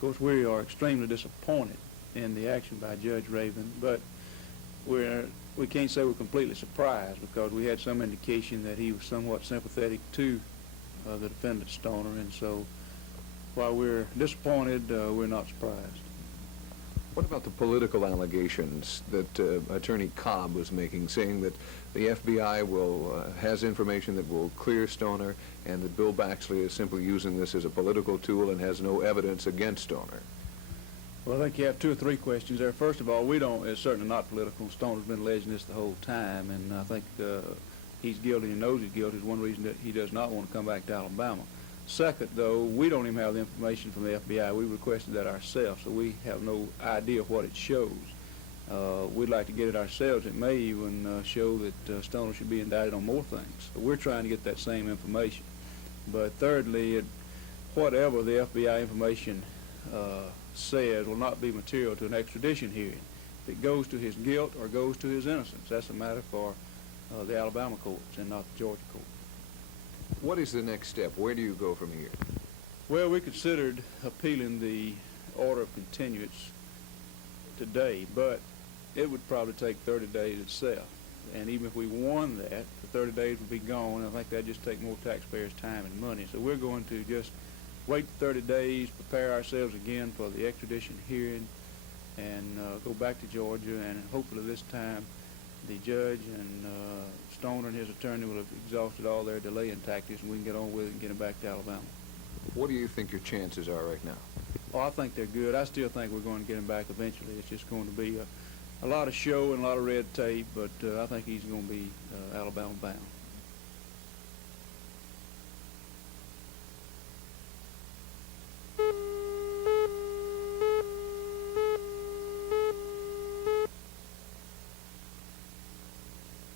Of course, we are extremely disappointed in the action by Judge Raven, but we can't say we're completely surprised, because we had some indication that he was somewhat sympathetic to the defendant Stoner, and so while we're disappointed, we're not surprised. What about the political allegations that Attorney Cobb was making, saying that the FBI has information that will clear Stoner, and that Bill Baxley is simply using this as a political tool and has no evidence against Stoner? Well, I think you have two or three questions there. First of all, it's certainly not political. Stoner's been alleging this the whole time, and I think he's guilty and knows he's guilty is one reason that he does not want to come back to Alabama. Second, though, we don't even have the information from the FBI. We requested that ourselves, so we have no idea what it shows. We'd like to get it ourselves. It may even show that Stoner should be indicted on more things. So we're trying to get that same information. But thirdly, whatever the FBI information says will not be material to an extradition hearing. If it goes to his guilt or goes to his innocence, that's a matter for the Alabama courts and not the Georgia court. What is the next step? Where do you go from here? Well, we considered appealing the order of continuance today, but it would probably take 30 days itself. And even if we won that, the 30 days would be gone. I think that'd just take more taxpayers' time and money. So we're going to just wait 30 days, prepare ourselves again for the extradition hearing, and go back to Georgia, and hopefully this time the judge and Stoner and his attorney will have exhausted all their delaying tactics, and we can get on with it and get him back to Alabama. What do you think your chances are right now? Oh, I think they're good. I still think we're going to get him back eventually. It's just going to be a lot of show and a lot of red tape, but I think he's going to be Alabama bound.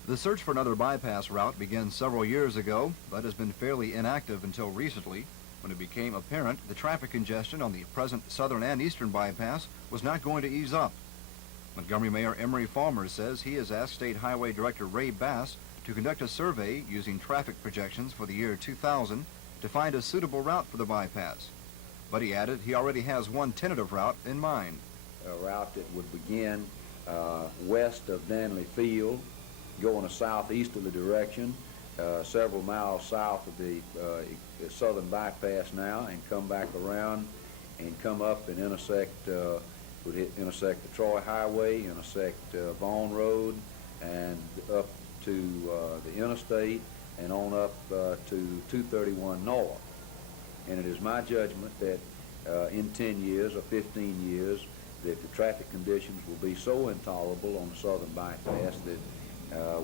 The search for another bypass route began several years ago, but has been fairly inactive until recently, when it became apparent the traffic congestion on the present southern and eastern bypass was not going to ease up. Montgomery Mayor Emory Farmer says he has asked State Highway Director Ray Bass to conduct a survey using traffic projections for the year 2000 to find a suitable route for the bypass. But he added he already has one tentative route in mind. A route that would begin west of Danley Field, go in a southeasterly direction, several miles south of the southern bypass now, and come back around and come up and intersect intersect the Troy Highway, intersect Vaughn Road, and up to the interstate, and on up to 231 North. And it is my judgment that in 10 years or 15 years that the traffic conditions will be so intolerable on the southern bypass that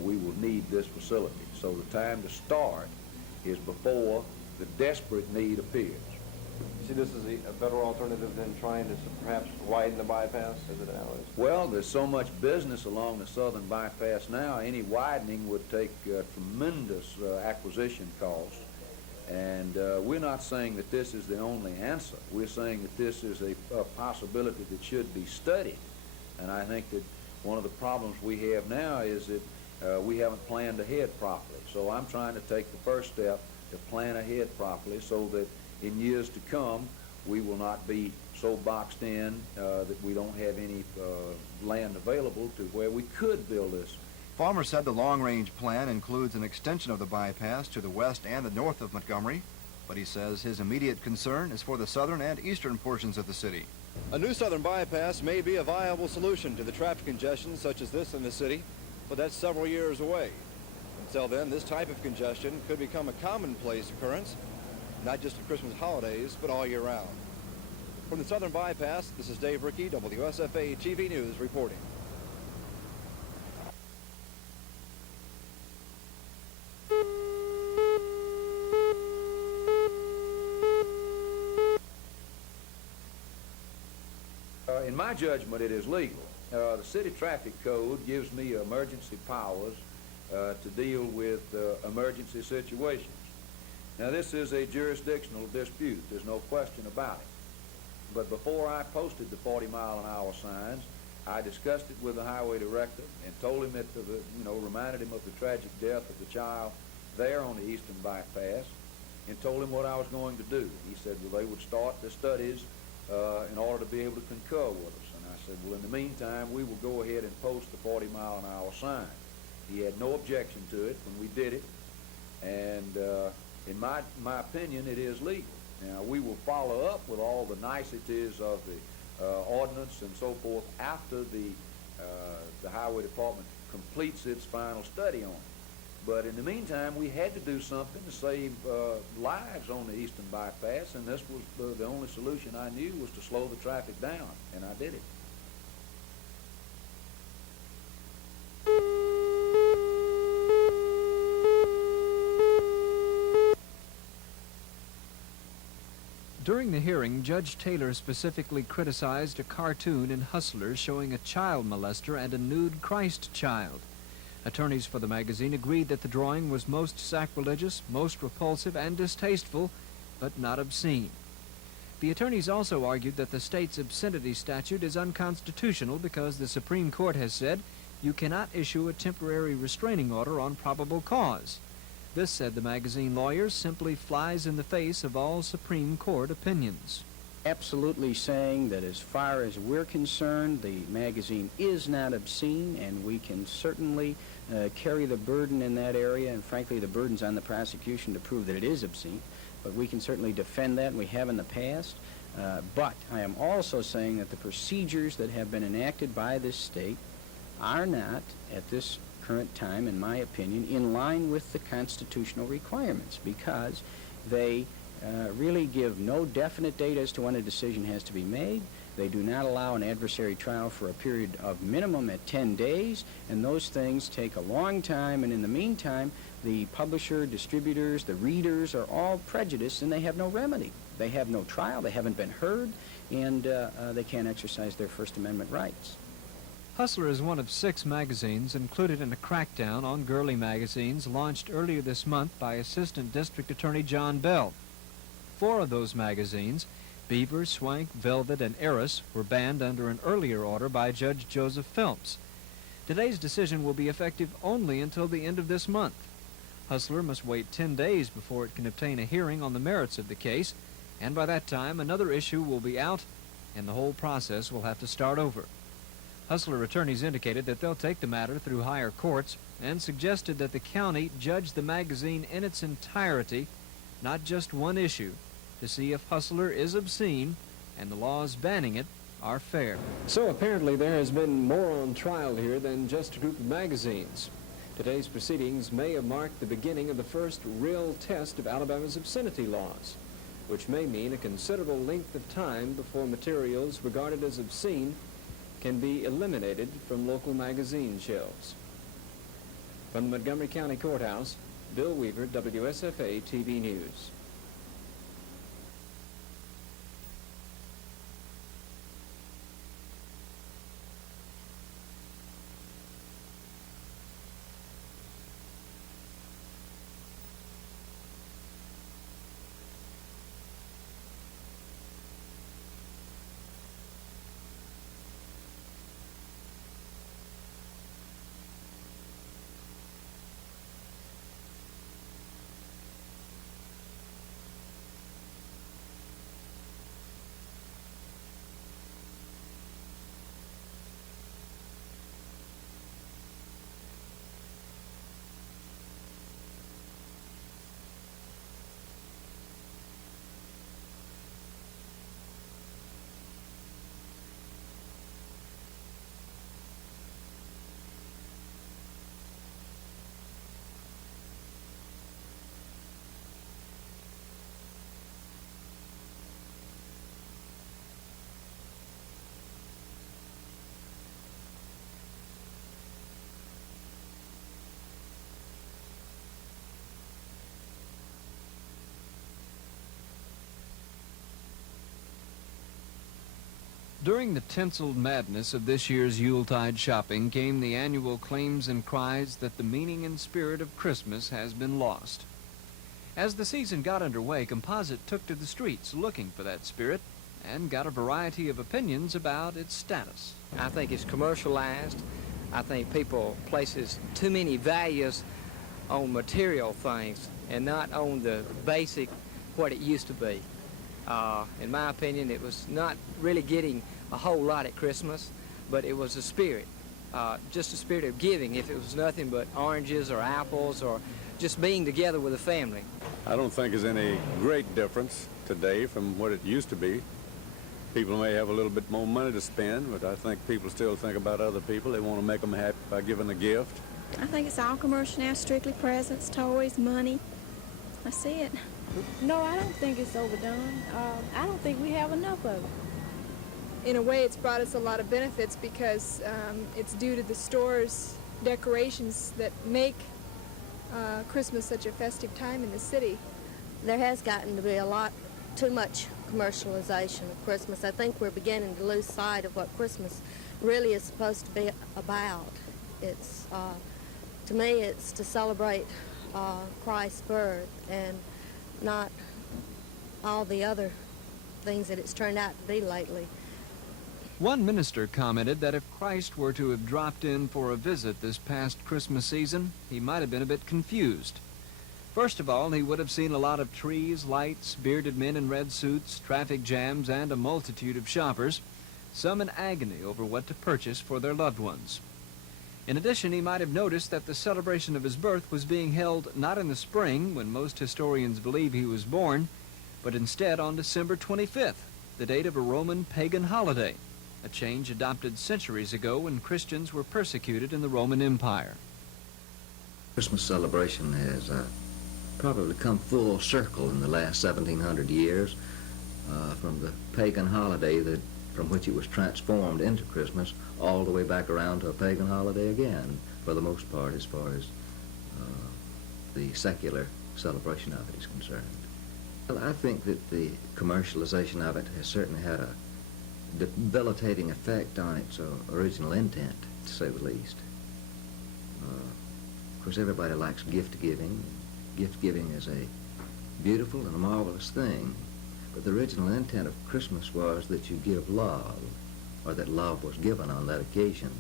we will need this facility. So the time to start is before the desperate need appears. You see this as a better alternative than trying to perhaps widen the bypass as it now is? Well, there's so much business along the southern bypass now, any widening would take tremendous acquisition costs. And we're not saying that this is the only answer. We're saying that this is a possibility that should be studied. And I think that one of the problems we have now is that we haven't planned ahead properly. So I'm trying to take the first step to plan ahead properly so that in years to come we will not be so boxed in that we don't have any land available to where we could build this. Farmer said the long-range plan includes an extension of the bypass to the west and the north of Montgomery, but he says his immediate concern is for the southern and eastern portions of the city. A new southern bypass may be a viable solution to the traffic congestion such as this in the city, but that's several years away. Until then, this type of congestion could become a commonplace occurrence, not just at Christmas holidays, but all year round. From the southern bypass, this is Dave Rickey, WSFA TV News reporting. In my judgment, it is legal. The city traffic code gives me emergency powers to deal with emergency situations. Now, this is a jurisdictional dispute. There's no question about it. But before I posted the 40-mile-an-hour signs, I discussed it with the highway director and told him that, reminded him of the tragic death of the child there on the eastern bypass, and told him what I was going to do. He said, well, they would start the studies in order to be able to concur with us. And I said, well, in the meantime, we will go ahead and post the 40-mile-an-hour sign. He had no objection to it when we did it, and in my opinion, it is legal. Now, we will follow up with all the niceties of the ordinance and so forth after the Highway Department completes its final study on it. But in the meantime, we had to do something to save lives on the Eastern Bypass, and this was the only solution I knew was to slow the traffic down, and I did it. During the hearing, Judge Taylor specifically criticized a cartoon in Hustler showing a child molester and a nude Christ child. Attorneys for the magazine agreed that the drawing was most sacrilegious, most repulsive, and distasteful, but not obscene. The attorneys also argued that the state's obscenity statute is unconstitutional because the Supreme Court has said you cannot issue a temporary restraining order on probable cause. This, said the magazine lawyers, simply flies in the face of all Supreme Court opinions. Absolutely saying that as far as we're concerned, the magazine is not obscene, and we can certainly carry the burden in that area, and frankly the burden's on the prosecution to prove that it is obscene, but we can certainly defend that, and we have in the past. But I am also saying that the procedures that have been enacted by this state are not, at this current time, in my opinion, in line with the constitutional requirements, because they really give no definite date as to when a decision has to be made. They do not allow an adversary trial for a period of minimum at 10 days, and those things take a long time, and in the meantime, the publisher, distributors, the readers are all prejudiced, and they have no remedy. They have no trial, they haven't been heard, and they can't exercise their First Amendment rights. Hustler is one of 6 magazines included in a crackdown on girly magazines launched earlier this month by Assistant District Attorney John Bell. 4 of those magazines, Beaver, Swank, Velvet, and Eris, were banned under an earlier order by Judge Joseph Phelps. Today's decision will be effective only until the end of this month. Hustler must wait 10 days before it can obtain a hearing on the merits of the case, and by that time another issue will be out and the whole process will have to start over. Hustler attorneys indicated that they'll take the matter through higher courts and suggested that the county judge the magazine in its entirety, not just one issue, to see if Hustler is obscene and the laws banning it are fair. So apparently there has been more on trial here than just a group of magazines. Today's proceedings may have marked the beginning of the first real test of Alabama's obscenity laws, which may mean a considerable length of time before materials regarded as obscene can be eliminated from local magazine shelves. From the Montgomery County Courthouse, Bill Weaver, WSFA TV News. During the tinseled madness of this year's Yuletide shopping came the annual claims and cries that the meaning and spirit of Christmas has been lost. As the season got underway, Composite took to the streets looking for that spirit and got a variety of opinions about its status. I think it's commercialized. I think people places too many values on material things and not on the basic what it used to be. In my opinion, it was not really getting a whole lot at Christmas, but it was a spirit, just a spirit of giving, if it was nothing but oranges or apples or just being together with a family. I don't think there's any great difference today from what it used to be. People may have a little bit more money to spend, but I think people still think about other people. They want to make them happy by giving a gift. I think it's all commercial now, strictly presents, toys, money. I see it. No, I don't think it's overdone. I don't think we have enough of it. In a way, it's brought us a lot of benefits because it's due to the store's decorations that make Christmas such a festive time in the city. There has gotten to be a lot too much commercialization of Christmas. I think we're beginning to lose sight of what Christmas really is supposed to be about. It's, to me, it's to celebrate Christ's birth and not all the other things that it's turned out to be lately. One minister commented that if Christ were to have dropped in for a visit this past Christmas season, he might have been a bit confused. First of all, he would have seen a lot of trees, lights, bearded men in red suits, traffic jams, and a multitude of shoppers, some in agony over what to purchase for their loved ones. In addition, he might have noticed that the celebration of his birth was being held not in the spring, when most historians believe he was born, but instead on December 25th, the date of a Roman pagan holiday, a change adopted centuries ago when Christians were persecuted in the Roman Empire. Christmas celebration has probably come full circle in the last 1700 years from the pagan holiday from which it was transformed into Christmas all the way back around to a pagan holiday again, for the most part, as far as the secular celebration of it is concerned. Well, I think that the commercialization of it has certainly had a debilitating effect on its original intent, to say the least. Of course, everybody likes gift giving. Gift giving is a beautiful and a marvelous thing, but the original intent of Christmas was that you give love, or that love was given on that occasion.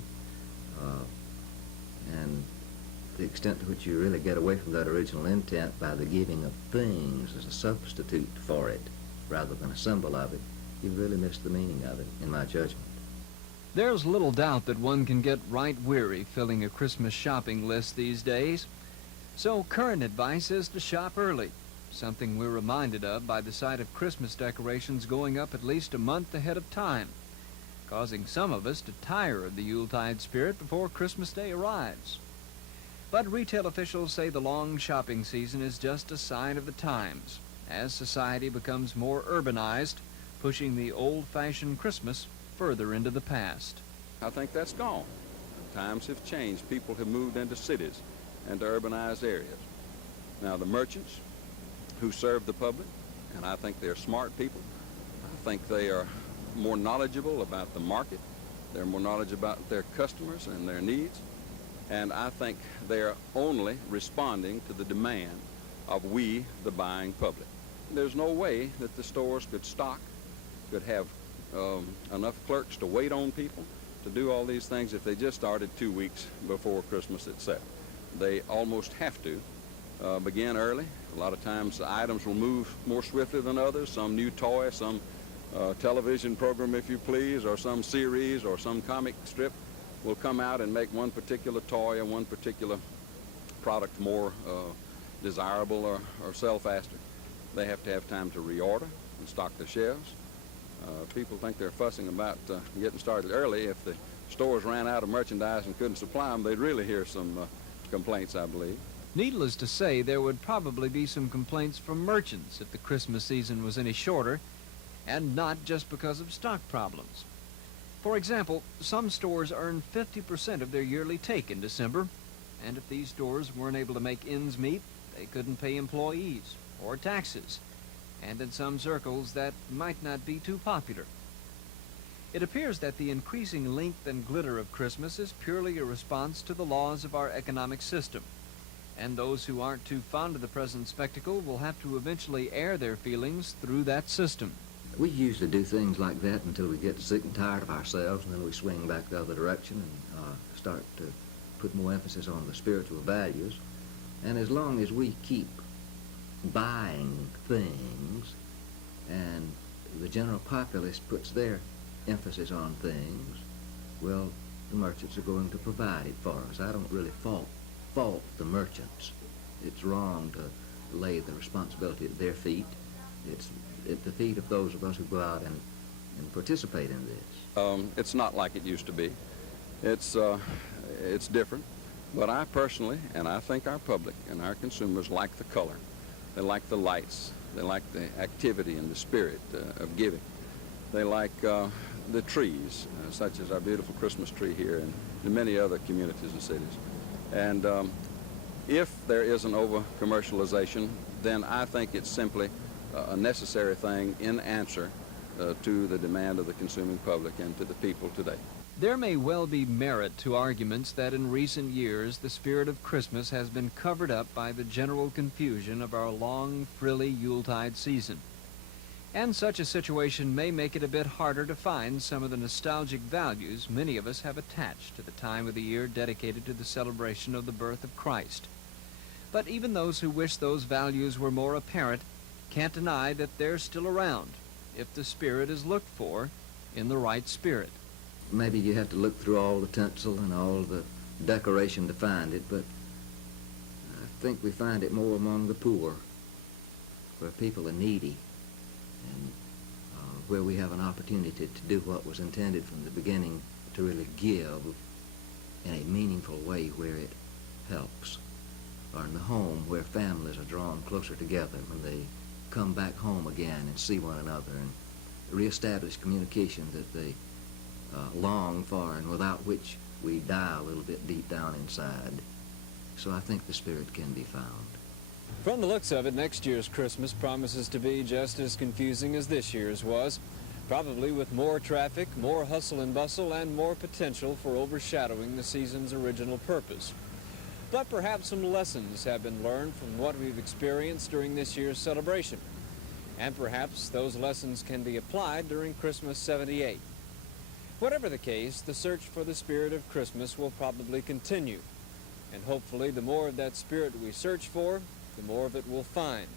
And the extent to which you really get away from that original intent by the giving of things as a substitute for it, rather than a symbol of it, you've really missed the meaning of it, in my judgment. There's little doubt that one can get right weary filling a Christmas shopping list these days. So current advice is to shop early, something we're reminded of by the sight of Christmas decorations going up at least a month ahead of time, causing some of us to tire of the Yuletide spirit before Christmas Day arrives. But retail officials say the long shopping season is just a sign of the times, as society becomes more urbanized, pushing the old-fashioned Christmas further into the past. I think that's gone. Times have changed. People have moved into cities and to urbanized areas. Now, the merchants who serve the public, and I think they're smart people, I think they are more knowledgeable about the market, they're more knowledgeable about their customers and their needs, and I think they're only responding to the demand of we, the buying public. There's no way that the stores could stock, could have enough clerks to wait on people to do all these things if they just started 2 weeks before Christmas itself. They almost have to begin early. A lot of times the items will move more swiftly than others. Some new toy, some television program, if you please, or some series or some comic strip will come out and make one particular toy or one particular product more desirable or sell faster. They have to have time to reorder and stock the shelves. People think they're fussing about getting started early. If the stores ran out of merchandise and couldn't supply them, they'd really hear some complaints, I believe. Needless to say, there would probably be some complaints from merchants if the Christmas season was any shorter, and not just because of stock problems. For example, some stores earn 50% of their yearly take in December, and if these stores weren't able to make ends meet, they couldn't pay employees or taxes, and in some circles that might not be too popular. It appears that the increasing length and glitter of Christmas is purely a response to the laws of our economic system, and those who aren't too fond of the present spectacle will have to eventually air their feelings through that system. We usually do things like that until we get sick and tired of ourselves, and then we swing back the other direction and start to put more emphasis on the spiritual values. And as long as we keep buying things and the general populace puts their emphasis on things, well, the merchants are going to provide it for us. I don't really fault the merchants. It's wrong to lay the responsibility at their feet. It's at the feet of those of us who go out and participate in this. It's not like it used to be. It's different. But I personally, and I think our public and our consumers like the color. They like the lights. They like the activity and the spirit of giving. They like the trees, such as our beautiful Christmas tree here and in many other communities and cities. And if there is an over-commercialization, then I think it's simply a necessary thing in answer to the demand of the consuming public and to the people today. There may well be merit to arguments that in recent years the spirit of Christmas has been covered up by the general confusion of our long, frilly Yuletide season. And such a situation may make it a bit harder to find some of the nostalgic values many of us have attached to the time of the year dedicated to the celebration of the birth of Christ. But even those who wish those values were more apparent can't deny that they're still around if the spirit is looked for in the right spirit. Maybe you have to look through all the tinsel and all the decoration to find it, but I think we find it more among the poor, where people are needy, and where we have an opportunity to do what was intended from the beginning, to really give in a meaningful way where it helps, or in the home where families are drawn closer together when they come back home again and see one another and reestablish communication that they long for and without which we die a little bit deep down inside. So I think the spirit can be found. From the looks of it, next year's Christmas promises to be just as confusing as this year's was, probably with more traffic, more hustle and bustle, and more potential for overshadowing the season's original purpose. But perhaps some lessons have been learned from what we've experienced during this year's celebration. And perhaps those lessons can be applied during Christmas '78. Whatever the case, the search for the spirit of Christmas will probably continue. And hopefully the more of that spirit we search for, the more of it we'll find.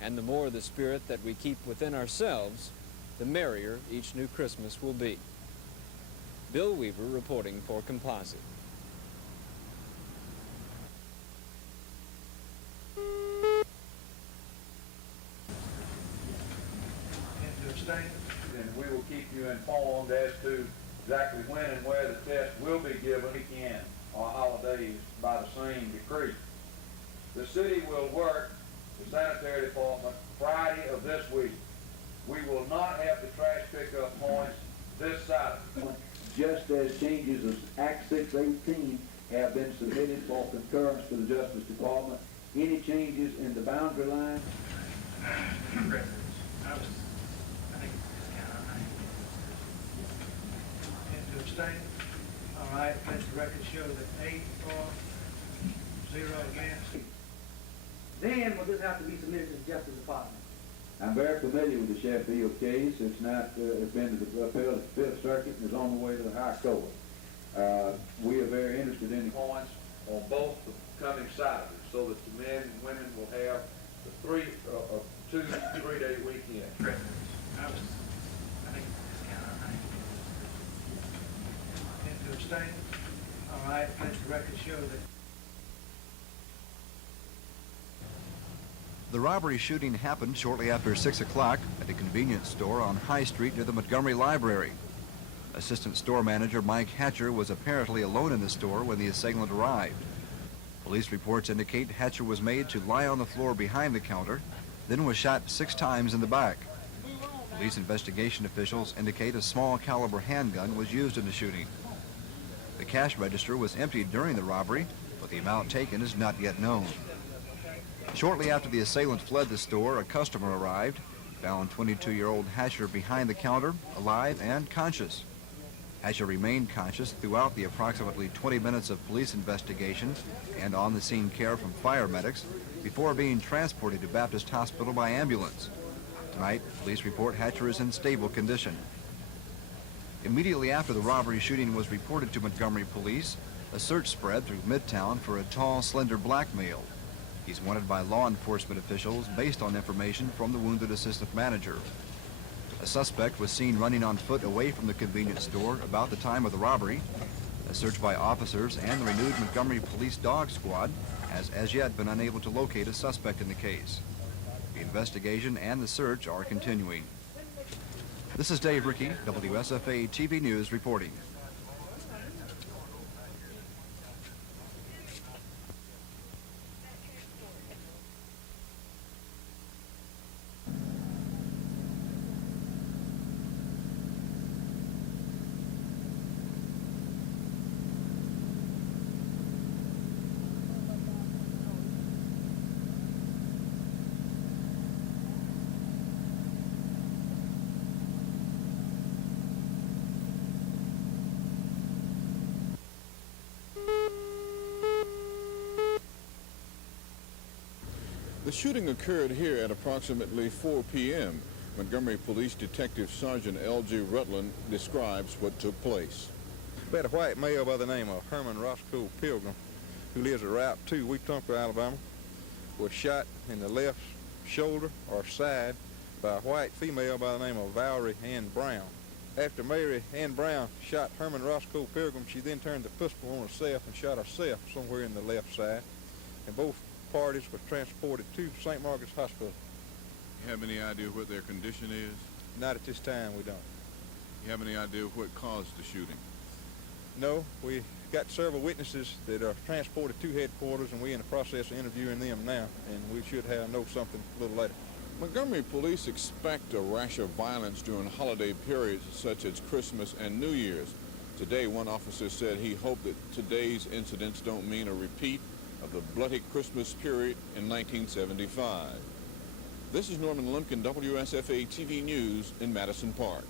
And the more of the spirit that we keep within ourselves, the merrier each new Christmas will be. Bill Weaver reporting for Composite. And we will keep you informed as to exactly when and where the test will be given weekend or holidays by the same decree. The city will work the sanitary department Friday of this week. We will not have the trash pickup points this Saturday. Just as changes of Act 618 have been submitted for concurrence to the Justice Department, any changes in the boundary line? All right, let the record show that 8 for 0 against. Then will this have to be submitted to the Justice Department? I'm very familiar with the Sheffield case. It's been to the appeal at the Fifth Circuit and is on the way to the High Court. We are very interested in the points on both the coming Saturdays so that the men and women will have the 2 3-day weekend. All right, let the record show that. The robbery shooting happened shortly after 6 o'clock at a convenience store on High Street near the Montgomery Library. Assistant store manager Mike Hatcher was apparently alone in the store when the assailant arrived. Police reports indicate Hatcher was made to lie on the floor behind the counter, then was shot 6 times in the back. Police investigation officials indicate a small caliber handgun was used in the shooting. The cash register was emptied during the robbery, but the amount taken is not yet known. Shortly after the assailant fled the store, a customer arrived, found 22-year-old Hatcher behind the counter, alive and conscious. Hatcher remained conscious throughout the approximately 20 minutes of police investigation and on-the-scene care from fire medics before being transported to Baptist Hospital by ambulance. Tonight, police report Hatcher is in stable condition. Immediately after the robbery shooting was reported to Montgomery police, a search spread through Midtown for a tall, slender black male. He's wanted by law enforcement officials based on information from the wounded assistant manager. A suspect was seen running on foot away from the convenience store about the time of the robbery. A search by officers and the renewed Montgomery Police Dog Squad has as yet been unable to locate a suspect in the case. The investigation and the search are continuing. This is Dave Rickey, WSFA TV News reporting. The shooting occurred here at approximately 4 p.m. Montgomery Police Detective Sergeant L.J. Rutland describes what took place. We had a white male by the name of Herman Roscoe Pilgrim, who lives at Route 2, Wetumpka, Alabama, was shot in the left shoulder or side by a white female by the name of Valerie Ann Brown. After Mary Ann Brown shot Herman Roscoe Pilgrim, she then turned the pistol on herself and shot herself somewhere in the left side, and both parties were transported to St. Margaret's Hospital. You have any idea what their condition is? Not at this time, we don't. You have any idea what caused the shooting? No, we got several witnesses that are transported to headquarters, and we're in the process of interviewing them now, and we should know something a little later. Montgomery police expect a rash of violence during holiday periods such as Christmas and New Year's. Today, one officer said he hoped that today's incidents don't mean a repeat of the bloody Christmas period in 1975. This is Norman Lumpkin, WSFA TV News in Madison Park.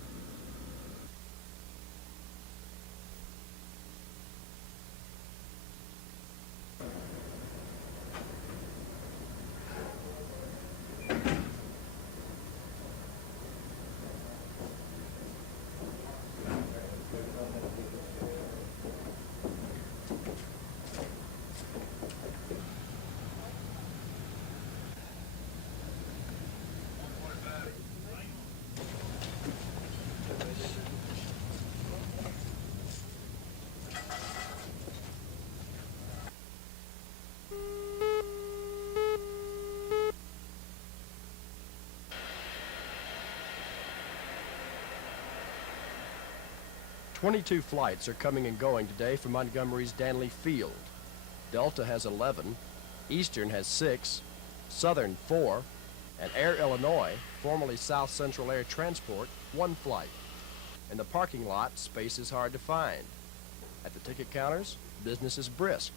"22 flights are coming and going today from Montgomery's Danley Field. Delta has 11, Eastern has 6, Southern 4, and Air Illinois, formerly South Central Air Transport, 1 flight. In the parking lot, space is hard to find. At the ticket counters, business is brisk.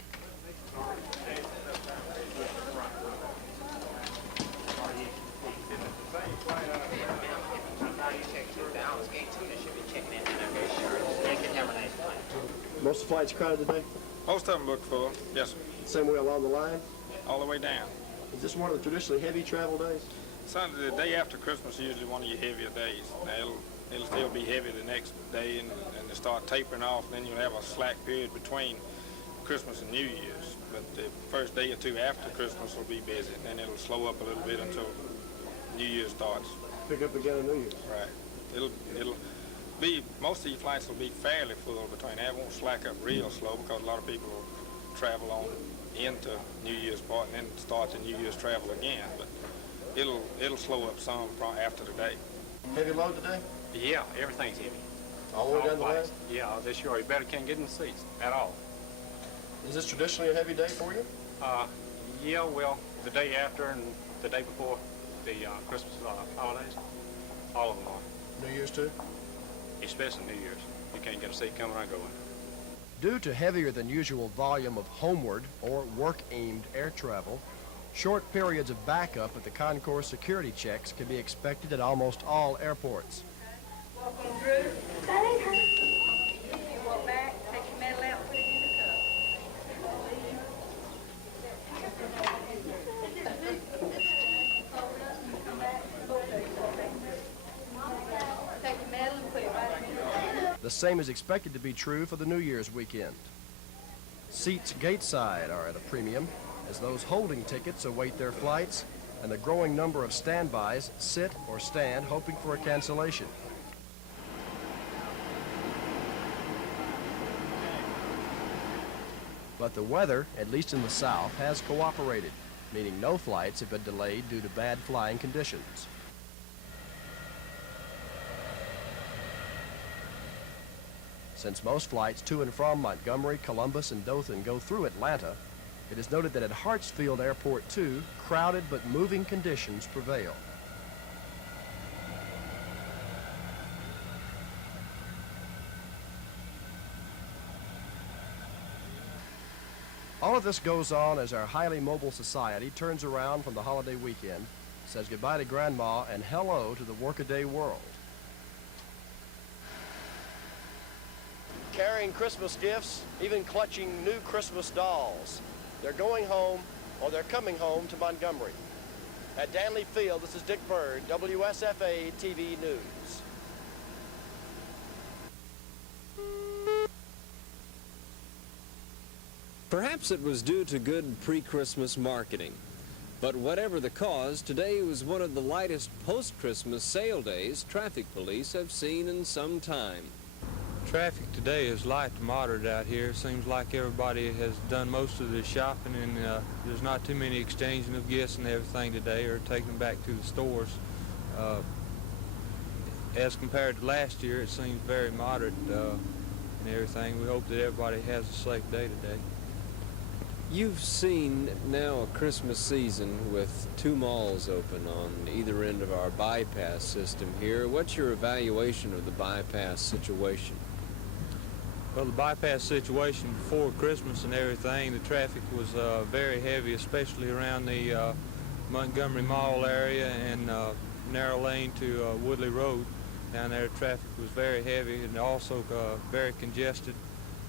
Most of the flights crowded today? Most of them booked full, yes, sir. Same way along the line? All the way down. Is this one of the traditionally heavy travel days? Sunday, the day after Christmas is usually one of your heavier days. Now, it'll still be heavy the next day, and they start tapering off, and then you'll have a slack period between Christmas and New Year's. But the first day or two after Christmas will be busy, and then it'll slow up a little bit until New Year's starts. Pick up again on New Year's? Right. It'll be, most of your flights will be fairly full between that. It won't slack up real slow because a lot of people will travel on into New Year's part and then start the New Year's travel again. But it'll slow up some after the day. Heavy load today? Yeah, everything's heavy. All the way down the line? Yeah, this year you better can't get in the seats at all. Is this traditionally a heavy day for you? Yeah, well, the day after and the day before the Christmas holidays, all of them are. New Year's too? Especially New Year's. You can't get a seat coming or going. Due to heavier than usual volume of homeward or work-aimed air travel, short periods of backup at the concourse security checks can be expected at almost all airports. Welcome through. You walk back, take your medal out, put it in the cup. Take your medal and put it right in the cup. The same is expected to be true for the New Year's weekend. Seats gateside are at a premium, as those holding tickets await their flights and the growing number of standbys sit or stand hoping for a cancellation. But the weather, at least in the south, has cooperated, meaning no flights have been delayed due to bad flying conditions. Since most flights to and from Montgomery, Columbus, and Dothan go through Atlanta, it is noted that at Hartsfield Airport, too, crowded but moving conditions prevail. All of this goes on as our highly mobile society turns around from the holiday weekend, says goodbye to Grandma and hello to the workaday world. Carrying Christmas gifts, even clutching new Christmas dolls. They're going home, or they're coming home to Montgomery. At Danley Field, this is Dick Bird, WSFA TV News. Perhaps it was due to good pre-Christmas marketing. But whatever the cause, today was one of the lightest post-Christmas sale days traffic police have seen in some time. Traffic today is light to moderate out here. Seems like everybody has done most of the shopping, and there's not too many exchanging of gifts and everything today, or taking them back to the stores. As compared to last year, it seems very moderate and everything. We hope that everybody has a safe day today. You've seen now a Christmas season with 2 malls open on either end of our bypass system here. What's your evaluation of the bypass situation? Well, the bypass situation before Christmas and everything, the traffic was very heavy, especially around the Montgomery Mall area and narrow lane to Woodley Road. Down there, traffic was very heavy and also very congested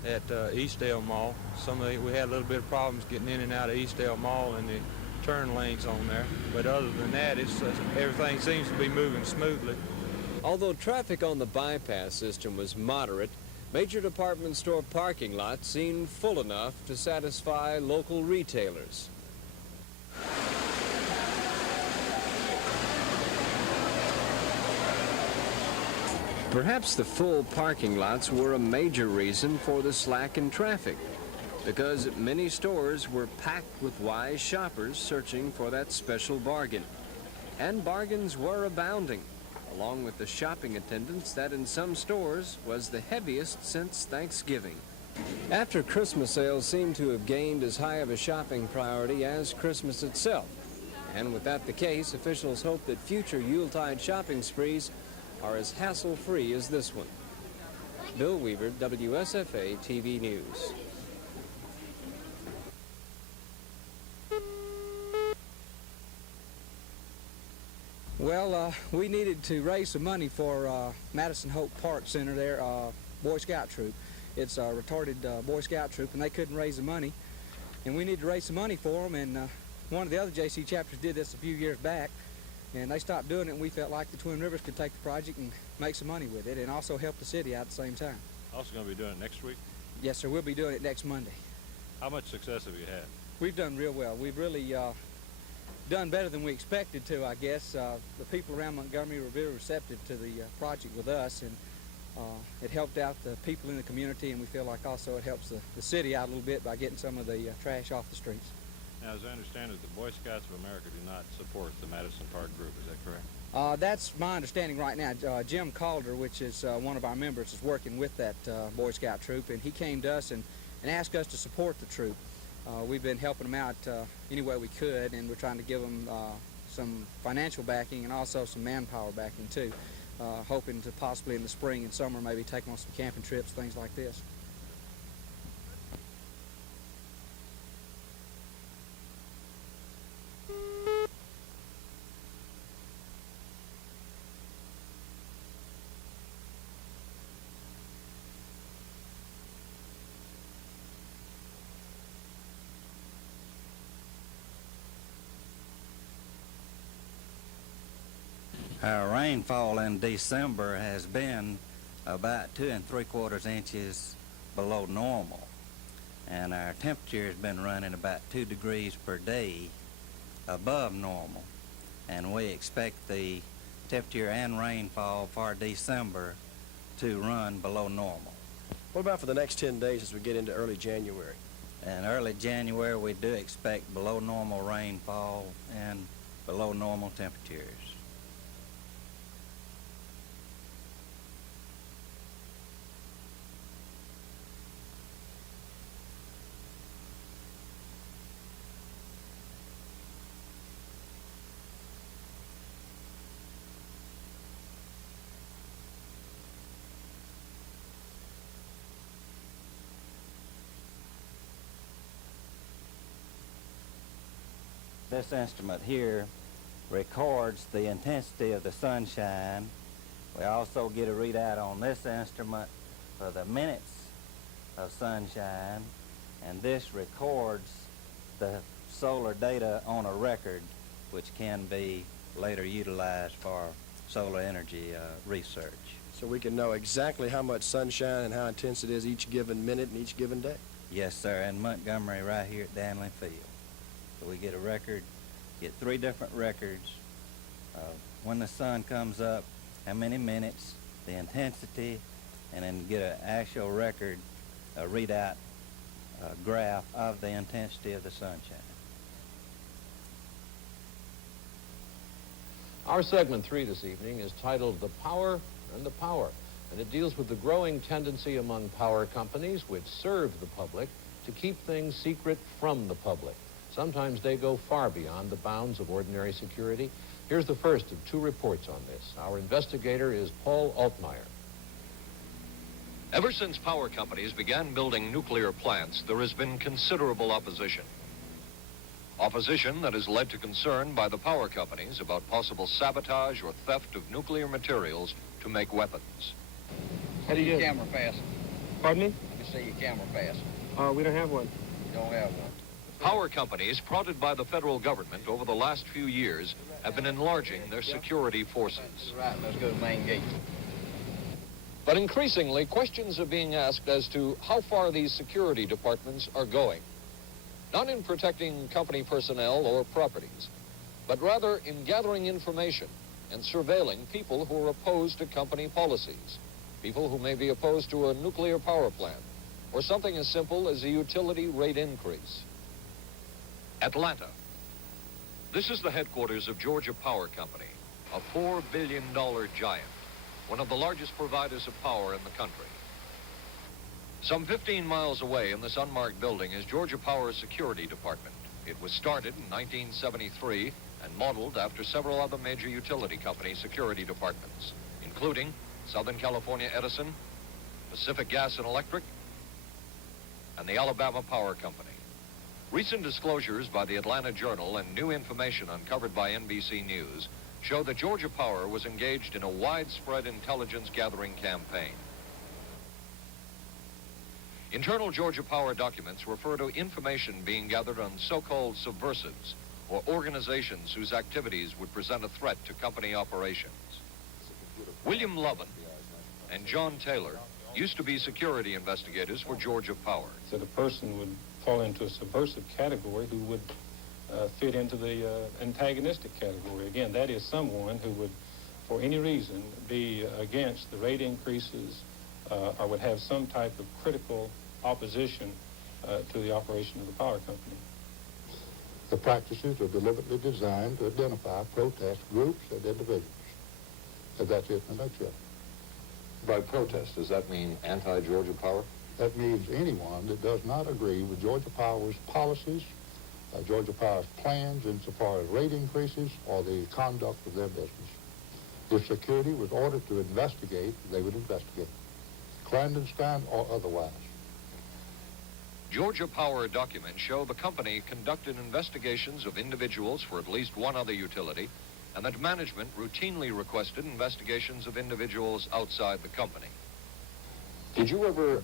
at Eastdale Mall. We had a little bit of problems getting in and out of Eastdale Mall and the turn lanes on there. But other than that, everything seems to be moving smoothly. Although traffic on the bypass system was moderate, major department store parking lots seemed full enough to satisfy local retailers. Perhaps the full parking lots were a major reason for the slack in traffic, because many stores were packed with wise shoppers searching for that special bargain. And bargains were abounding, along with the shopping attendance that in some stores was the heaviest since Thanksgiving. After Christmas sales seem to have gained as high of a shopping priority as Christmas itself. And with that the case, officials hope that future Yuletide shopping sprees are as hassle-free as this one. Bill Weaver, WSFA TV News. Well, we needed to raise some money for Madison Hope Park Center there, Boy Scout troop. It's a retarded Boy Scout troop, and they couldn't raise the money. And we needed to raise some money for them, and one of the other JC chapters did this a few years back, and they stopped doing it, and we felt like the Twin Rivers could take the project and make some money with it, and also help the city out at the same time. Also going to be doing it next week? Yes, sir. We'll be doing it next Monday. How much success have you had? We've done real well. We've really done better than we expected to, I guess. The people around Montgomery were very receptive to the project with us, and it helped out the people in the community, and we feel like also it helps the city out a little bit by getting some of the trash off the streets. Now, as I understand it, the Boy Scouts of America do not support the Madison Park group. Is that correct? That's my understanding right now. Jim Calder, which is one of our members, is working with that Boy Scout troop, and he came to us and asked us to support the troop. We've been helping them out any way we could, and we're trying to give them some financial backing and also some manpower backing too, hoping to possibly in the spring and summer maybe take them on some camping trips, things like this. Our rainfall in December has been about 2 3/4 inches below normal, and our temperature has been running about 2 degrees per day above normal. and we expect the temperature and rainfall for December to run below normal. What about for the next 10 days as we get into early January? In early January, we do expect below normal rainfall and below normal temperatures. This instrument here records the intensity of the sunshine. We also get a readout on this instrument for the minutes of sunshine, and this records the solar data on a record, which can be later utilized for solar energy research. So we can know exactly how much sunshine and how intense it is each given minute and each given day? Yes, sir, in Montgomery right here at Danley Field. So we get a record, get 3 different records. When the sun comes up, how many minutes, the intensity, and then get an actual record, a readout graph of the intensity of the sunshine. Our segment 3 this evening is titled The Power and the Power, and it deals with the growing tendency among power companies which serve the public to keep things secret from the public. Sometimes they go far beyond the bounds of ordinary security. Here's the first of 2 reports on this. Our investigator is Paul Altmaier. Ever since power companies began building nuclear plants, there has been considerable opposition. Opposition that has led to concern by the power companies about possible sabotage or theft of nuclear materials to make weapons. How do you do? Camera pass. Pardon me? Let me see your camera pass. We don't have one. You don't have one. Power companies, prodded by the federal government over the last few years, have been enlarging their security forces. Right, let's go to the main gate. But increasingly, questions are being asked as to how far these security departments are going. Not in protecting company personnel or properties, but rather in gathering information and surveilling people who are opposed to company policies, people who may be opposed to a nuclear power plant, or something as simple as a utility rate increase. Atlanta. This is the headquarters of Georgia Power Company, a $4 billion giant, one of the largest providers of power in the country. Some 15 miles away in this unmarked building is Georgia Power's security department. It was started in 1973 and modeled after several other major utility company security departments, including Southern California Edison, Pacific Gas and Electric, and the Alabama Power Company. Recent disclosures by the Atlanta Journal and new information uncovered by NBC News show that Georgia Power was engaged in a widespread intelligence gathering campaign. Internal Georgia Power documents refer to information being gathered on so-called subversives, or organizations whose activities would present a threat to company operations. William Lovin and John Taylor used to be security investigators for Georgia Power. That a person would fall into a subversive category who would fit into the antagonistic category. Again, that is someone who would, for any reason, be against the rate increases or would have some type of critical opposition to the operation of the power company. The practices are deliberately designed to identify protest groups and individuals. And that's it in a nutshell. By protest, does that mean anti-Georgia Power? That means anyone that does not agree with Georgia Power's policies, Georgia Power's plans insofar as rate increases, or the conduct of their business. If security was ordered to investigate, they would investigate, clandestine or otherwise. Georgia Power documents show the company conducted investigations of individuals for at least one other utility, and that management routinely requested investigations of individuals outside the company. Did you ever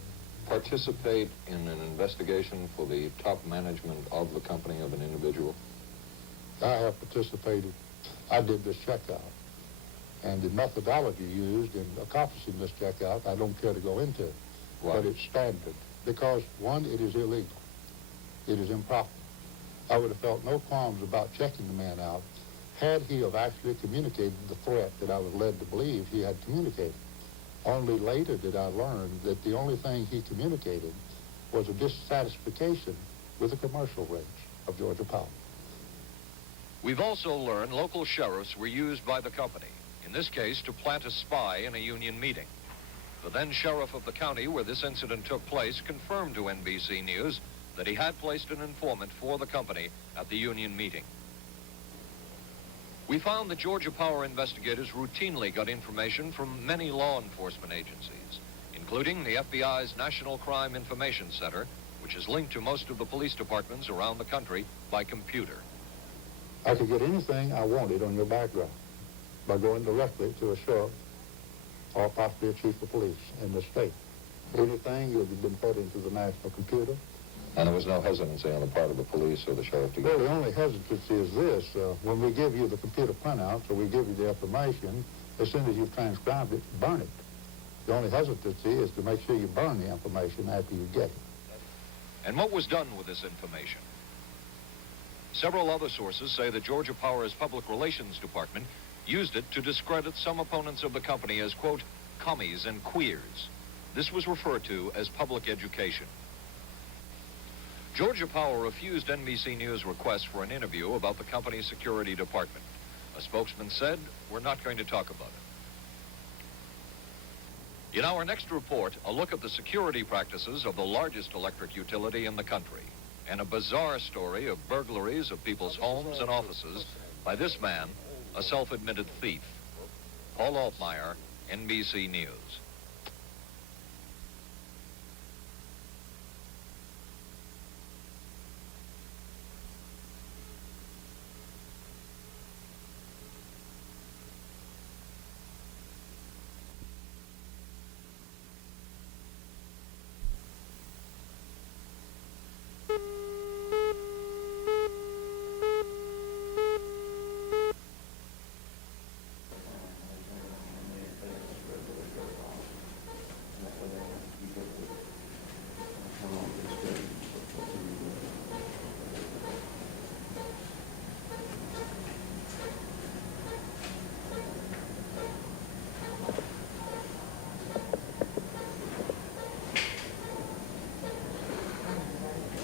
participate in an investigation for the top management of the company of an individual? I have participated. I did this checkout. And the methodology used in accomplishing this checkout, I don't care to go into it. Why? But it's standard. Because, one, it is illegal. It is improper. I would have felt no qualms about checking the man out had he have actually communicated the threat that I was led to believe he had communicated. Only later did I learn that the only thing he communicated was a dissatisfaction with the commercial rates of Georgia Power. We've also learned local sheriffs were used by the company, in this case to plant a spy in a union meeting. The then sheriff of the county where this incident took place confirmed to NBC News that he had placed an informant for the company at the union meeting. We found that Georgia Power investigators routinely got information from many law enforcement agencies, including the FBI's National Crime Information Center, which is linked to most of the police departments around the country by computer. I could get anything I wanted on your background by going directly to a sheriff or possibly a chief of police in the state. Anything that had been put into the national computer. And there was no hesitancy on the part of the police or the sheriff to Well, get the only hesitancy is this. When we give you the computer printouts or we give you the information, as soon as you've transcribed it, burn it. The only hesitancy is to make sure you burn the information after you get it. And what was done with this information? Several other sources say that Georgia Power's Public Relations Department used it to discredit some opponents of the company as, quote, commies and queers. This was referred to as public education. Georgia Power refused NBC News' request for an interview about the company's security department. A spokesman said, "We're not going to talk about it." In our next report, a look at the security practices of the largest electric utility in the country, and a bizarre story of burglaries of people's homes and offices by this man, a self-admitted thief. Paul Altmaier, NBC News.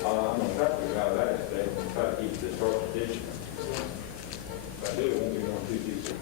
I'm going to try to figure out that today and try to keep this short tradition. If I do, it won't be going too deep.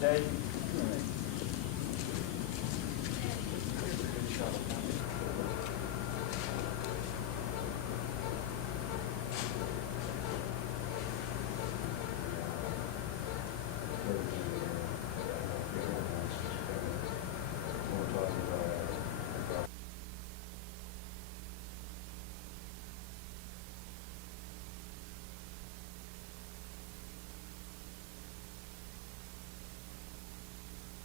Dave?